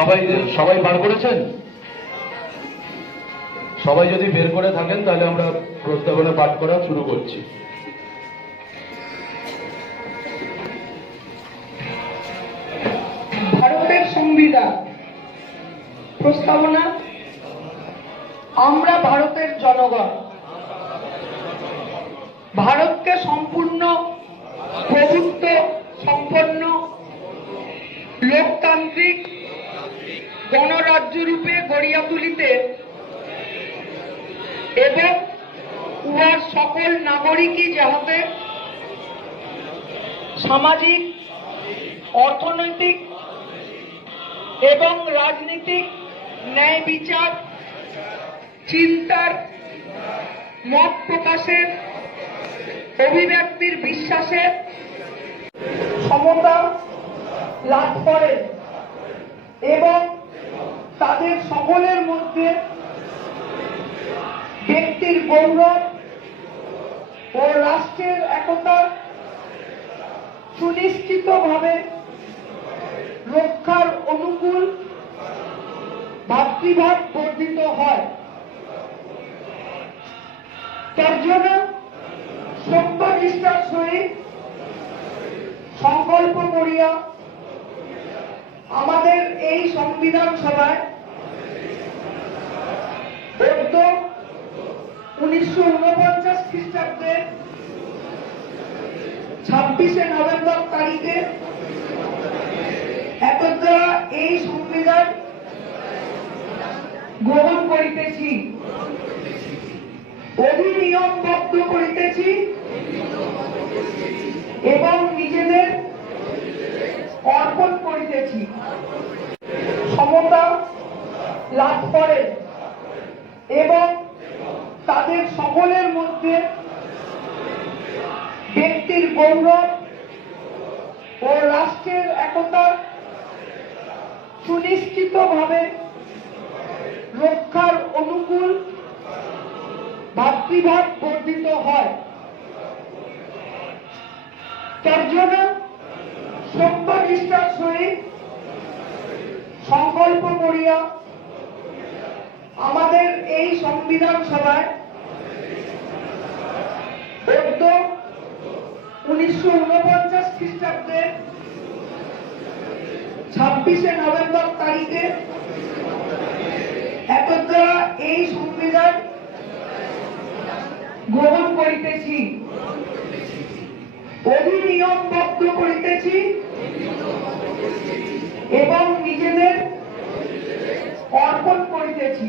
সবাই সবাই বার করেছেন? সবাই যদি বের করে থাকেন তাহলে আমরা প্রস্তাবনা পাঠ করা শুরু করছি। ভারতের সংবিধান প্রস্তাবনা। আমরা ভারতের জনগণ ভারতকে সম্পূর্ণ প্রভুত্ব সম্পন্ন লোকতান্ত্রিক গণরাজ্যরূপে গড়িয়া তুলিতে এবং উহার সকল নাগরিকই যাহাতে সামাজিক, অর্থনৈতিক এবং রাজনৈতিক ন্যায় বিচার, চিন্তার, মত প্রকাশের, অভিব্যক্তির, বিশ্বাসের সমতা লাভ করে এবং তাদের সকলের মধ্যে ব্যক্তির গৌরব ও রাষ্ট্রের একতা সুনিশ্চিতভাবে রক্ষার অনুকূল ভাতৃভাব বর্ধিত হয়। তার জন্য সত্যনিষ্ঠার সহিত সংকল্প করিয়া আমাদের এই সংবিধান সভায় 1949 খ্রিস্টাব্দের 26শে নভেম্বর তারিখে একত্রা এই সংবিধান গ্রহণ করিতেছি, অধিনিয়মবদ্ধ করিতেছি এবং নিজেদের অর্পণ করিতেছি। সমতা লাভ করে এবং তাদের সকলের মধ্যে ব্যক্তির গৌরব ও রাষ্ট্রের একতা সুনিশ্চিতভাবে রক্ষার অনুকূল ভাতৃভাব বর্ধিত হয়। তার জন্য সত্যনিষ্ঠার সহিত সংকল্প করিয়া আমাদের এই সংবিধান সভায় 1949 খ্রিস্টাব্দের 26শে নভেম্বর তারিখে একত্রা এই সংবিধান গ্রহণ করিতেছি, অধিনিয়মবদ্ধ করিতেছি এবং নিজেদের অর্পণ করিতেছি।